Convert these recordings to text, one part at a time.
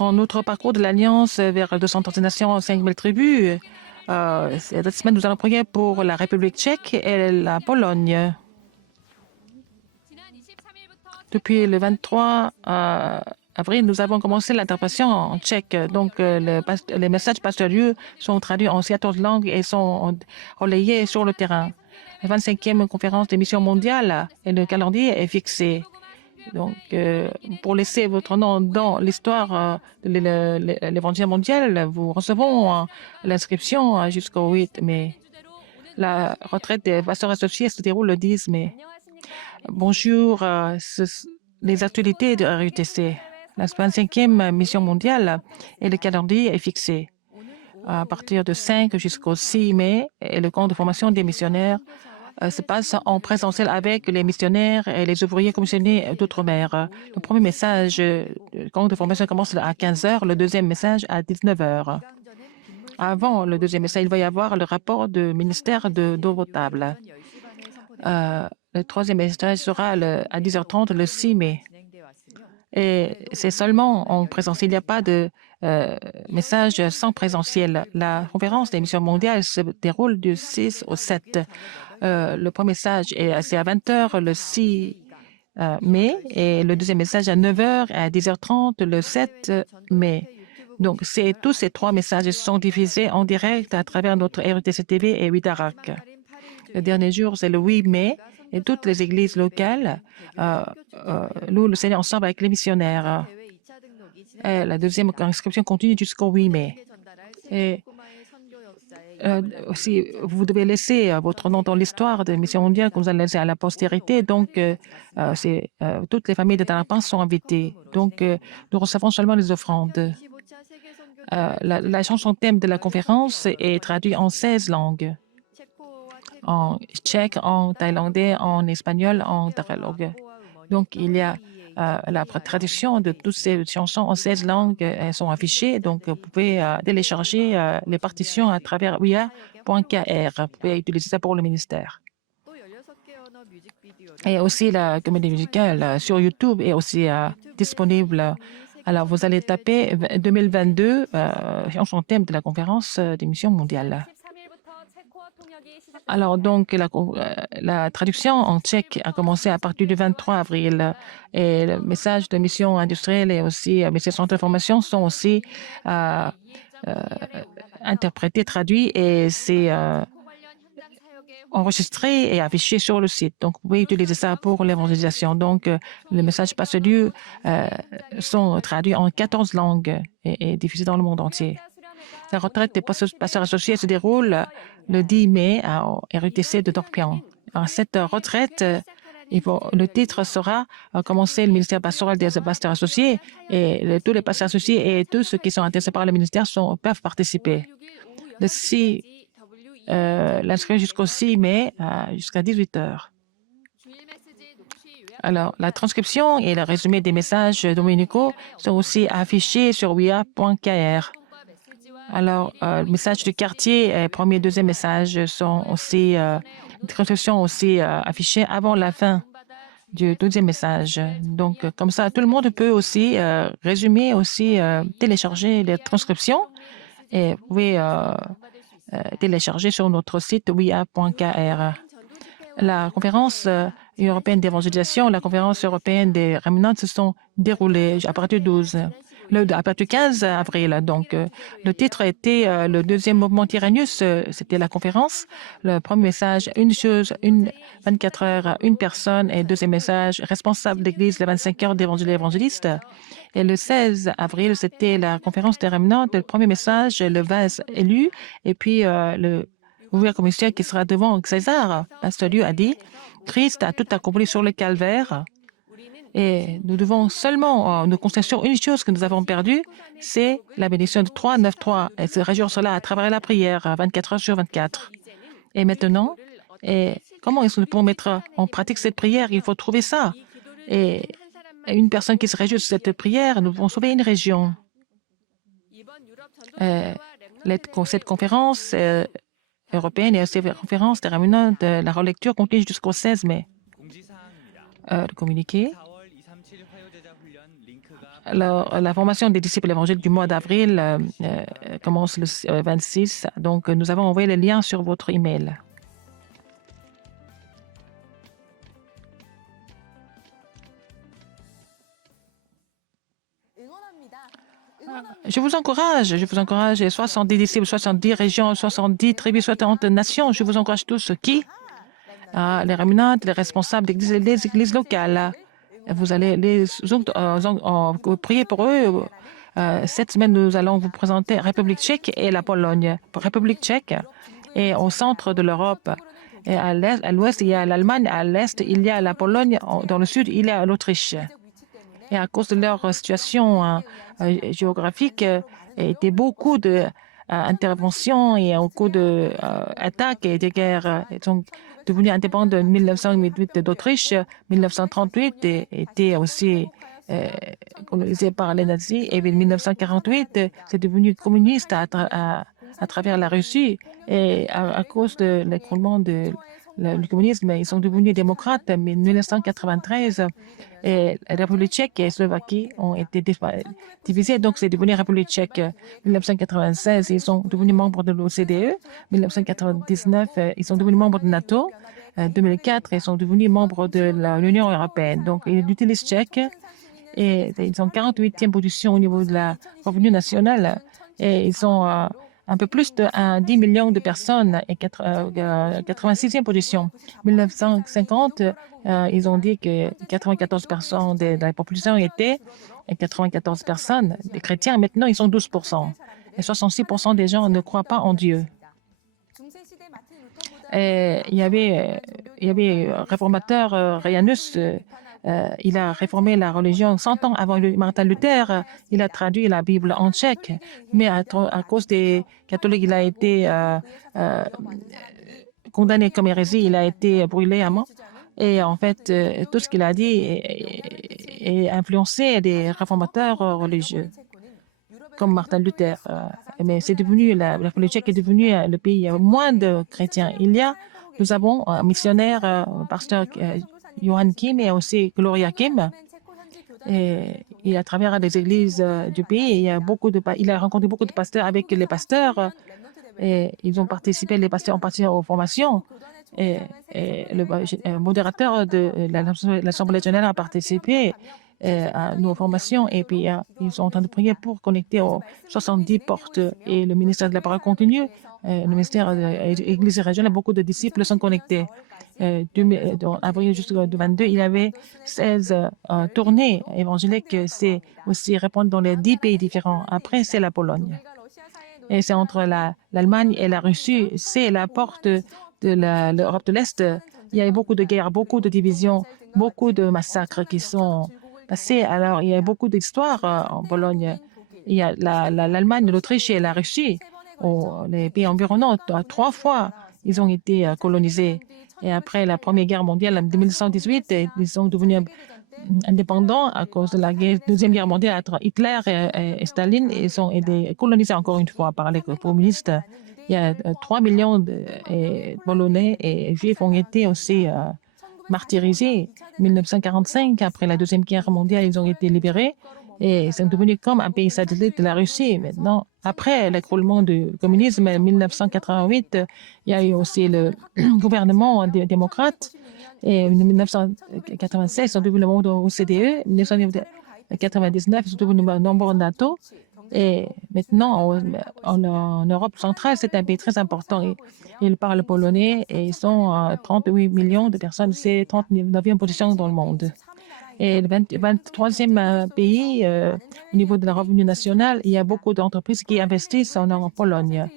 En outre parcours de l'Alliance vers 230 nations, 5000 tribus. Cette semaine, nous allons prier pour la République tchèque et la Pologne. Depuis le 23 avril, nous avons commencé l'interprétation en tchèque. Donc, les messages pastoraux sont traduits en 14 langues et sont relayés sur le terrain. La 25e conférence des missions mondiales et le calendrier est fixé. Donc, pour laisser votre nom dans l'histoire de l'évangile mondial, vous recevez l'inscription jusqu'au 8 mai. La retraite des pasteurs associés se déroule le 10 mai. Bonjour, les actualités de RUTC. La 25e mission mondiale et le calendrier est fixé à partir de 5 jusqu'au 6 mai et le camp de formation des missionnaires se passe en présentiel avec les missionnaires et les ouvriers commissionnés d'outre-mer. Le premier message du camp de formation commence à 15 heures, le deuxième message à 19 heures. Avant le deuxième message, il va y avoir le rapport du ministère d'eau potable. Le troisième message sera à 10h30 le 6 mai. Et c'est seulement en présentiel. Il n'y a pas de message sans présentiel. La conférence des missions mondiales se déroule du 6 au 7. Le premier message c'est à 20h le 6 mai et le deuxième message à 9h et à 10h30 le 7 mai. Donc, tous ces trois messages sont diffusés en direct à travers notre RTC TV et Widarak. Le dernier jour, c'est le 8 mai et toutes les églises locales louent le Seigneur ensemble avec les missionnaires. Et la deuxième inscription continue jusqu'au 8 mai. Et aussi, vous devez laisser votre nom dans l'histoire des missions mondiales que vous allez laisser à la postérité. Donc, toutes les familles de Tanapan sont invitées. Donc, nous recevons seulement les offrandes. La chanson thème de la conférence est traduite en 16 langues. En tchèque, en thaïlandais, en espagnol, en tagalog. Donc, il y a la traduction de toutes ces chansons en 16 langues. Elles sont affichées. Donc, vous pouvez télécharger les partitions à travers uia.kr. Vous pouvez utiliser ça pour le ministère. Et aussi, la comédie musicale sur YouTube est aussi disponible. Alors, vous allez taper 2022, chanson thème de la conférence des missions mondiales. Alors, donc, la traduction en tchèque a commencé à partir du 23 avril et le message de mission industrielle et aussi message centre d'information sont aussi interprétés, traduits et c'est enregistré et affiché sur le site. Donc, vous pouvez utiliser ça pour l'évangélisation. Donc, les messages pastoraux sont traduits en 14 langues et diffusés dans le monde entier. La retraite des pasteurs associés se déroule le 10 mai à RUTC de Dorpian. À cette retraite, le titre sera commencer le ministère pastoral des pasteurs associés et tous les pasteurs associés et tous ceux qui sont intéressés par le ministère peuvent participer. L'inscription jusqu'au 6 mai jusqu'à 18 heures. Alors, la transcription et le résumé des messages dominicaux sont aussi affichés sur wia.kr. Alors, le message du quartier, premier et deuxième message sont aussi, transcriptions aussi affichées avant la fin du deuxième message. Donc, comme ça, tout le monde peut aussi résumer, aussi télécharger les transcriptions et vous pouvez télécharger sur notre site wia.kr. La conférence européenne d'évangélisation, la conférence européenne des remnants se sont déroulées à partir du 15 avril. Donc, le titre était le deuxième mouvement Tyrannius. C'était la conférence. Le premier message, une chose, 24 heures, une personne. Et deuxième message, responsable d'église, les 25 heures d'évangéliste. Et le 16 avril, c'était la conférence des remnants. Le premier message, le vase élu. Et puis, le ouvrier commissaire qui sera devant César. Pasteur Liu a dit, Christ a tout accompli sur le calvaire. Et nous devons seulement nous concentrer sur une chose que nous avons perdue, c'est la bénédiction de 3, 9, 3. Et se réjouir cela à travers la prière, 24 heures sur 24. Et maintenant, comment est-ce que nous pouvons mettre en pratique cette prière? Il faut trouver ça. Et une personne qui se réjouit de cette prière, nous pouvons sauver une région. Cette conférence européenne et cette conférence terminant de la relecture continue jusqu'au 16 mai. Le communiqué. la formation des disciples évangéliques du mois d'avril commence le 26. Donc, nous avons envoyé les liens sur votre email. Je vous encourage, 70 disciples, 70 régions, 70 tribus, 60 nations. Je vous encourage tous qui les rémunantes, les responsables des églises locales. Vous allez prier pour eux. Cette semaine, nous allons vous présenter République tchèque et la Pologne. République tchèque est au centre de l'Europe. Et à l'ouest, il y a l'Allemagne. À l'est, il y a la Pologne. Dans le sud, il y a l'Autriche. Et à cause de leur situation géographique, il y a été beaucoup d'interventions et beaucoup d'attaques et de guerres. Ils sont devenus indépendants en 1908 d'Autriche. 1938 était aussi colonisé par les nazis. Et en 1948, c'est devenu communiste à travers la Russie. Et à cause de l'écroulement du communisme, ils sont devenus démocrates. Mais en 1993, et la République tchèque et la Slovaquie ont été divisées, donc c'est devenu République tchèque. En 1996, ils sont devenus membres de l'OCDE. En 1999, ils sont devenus membres de NATO. En 2004, ils sont devenus membres de l'Union européenne. Donc, ils utilisent tchèque et ils sont 48e position au niveau de la revenu national et ils sont un peu plus de 10 millions de personnes et 86e position. En 1950, ils ont dit que 94% de la population étaient 94 personnes des chrétiens. Maintenant, ils sont 12%. Et 66% des gens ne croient pas en Dieu. Et il y avait réformateur Rhéanus. Il a réformé la religion 100 ans avant Martin Luther. Il a traduit la Bible en tchèque. Mais à cause des catholiques, il a été condamné comme hérésie. Il a été brûlé à mort. Et en fait, tout ce qu'il a dit est influencé des réformateurs religieux, comme Martin Luther. Mais c'est devenu, la République tchèque est devenue le pays moins de chrétiens. Nous avons un missionnaire, pasteur Johan Kim et aussi Gloria Kim. Et à travers les églises du pays, il a rencontré beaucoup de pasteurs avec les pasteurs. Et ils ont participé, les pasteurs ont participé aux formations. Et le modérateur de l'Assemblée générale a participé à nos formations. Et puis, ils sont en train de prier pour connecter aux 70 portes. Et le ministère de la parole continue. Le ministère de l'Église régionale, beaucoup de disciples sont connectés. En avril jusqu'au 22, il y avait 16 tournées évangéliques. C'est aussi répondre dans les 10 pays différents. Après, c'est la Pologne. Et c'est entre l'Allemagne et la Russie. C'est la porte de l'Europe de l'Est. Il y a eu beaucoup de guerres, beaucoup de divisions, beaucoup de massacres qui sont passés. Alors, il y a beaucoup d'histoires en Pologne. Il y a l'Allemagne, l'Autriche et la Russie. Les pays environnants, 3 fois, ils ont été colonisés. Et après la Première Guerre mondiale, en 1918, ils sont devenus indépendants à cause de la Deuxième Guerre mondiale entre Hitler et Staline. Ils ont été colonisés encore une fois par les communistes. Il y a 3 millions de Polonais et Juifs ont été aussi martyrisés. En 1945, après la Deuxième Guerre mondiale, ils ont été libérés et ils sont devenus comme un pays satellite de la Russie. Maintenant, après l'écroulement du communisme en 1988, il y a eu aussi le gouvernement démocrate. Et en 1996, ils sont devenus membres de l'OCDE. En 1999, ils sont devenus membres de NATO. Et maintenant, en Europe centrale, c'est un pays très important. Ils parlent polonais et ils sont 38 millions de personnes. C'est 39e position dans le monde. Et le 23e pays, au niveau de la revenu national, il y a beaucoup d'entreprises qui investissent en Pologne.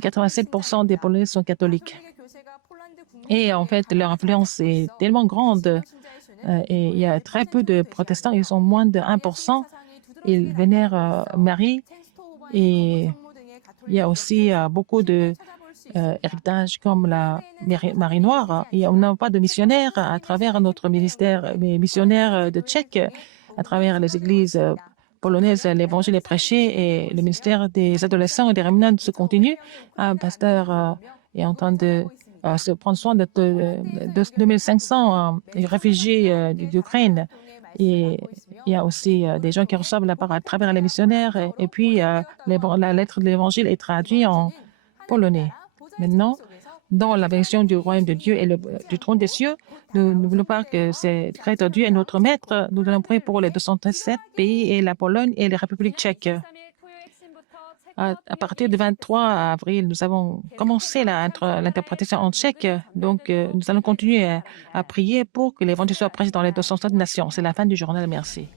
87% des Polonais sont catholiques. Et en fait, leur influence est tellement grande. Et il y a très peu de protestants. Ils sont moins de 1%. Ils vénèrent Marie. Et il y a aussi beaucoup de héritages comme la Marie Noire. Et on n'a pas de missionnaires à travers notre ministère, mais missionnaires de Tchèque, à travers les églises polonaises, l'évangile est prêché et le ministère des adolescents et des rémunants se continue. Un pasteur est en train de se prendre soin de 2500 réfugiés d'Ukraine. Et il y a aussi des gens qui reçoivent la parole à travers les missionnaires. Et puis, la lettre de l'Évangile est traduite en polonais. Maintenant, dans la version du royaume de Dieu et du trône des cieux, nous ne voulons pas que c'est Créateur Dieu est notre maître. Nous allons prier pour les 237 pays et la Pologne et les républiques tchèques. À partir du 23 avril, nous avons commencé l'interprétation en tchèque. Donc, nous allons continuer à prier pour que l'évangile soit prêché dans les 207 nations. C'est la fin du journal. Merci.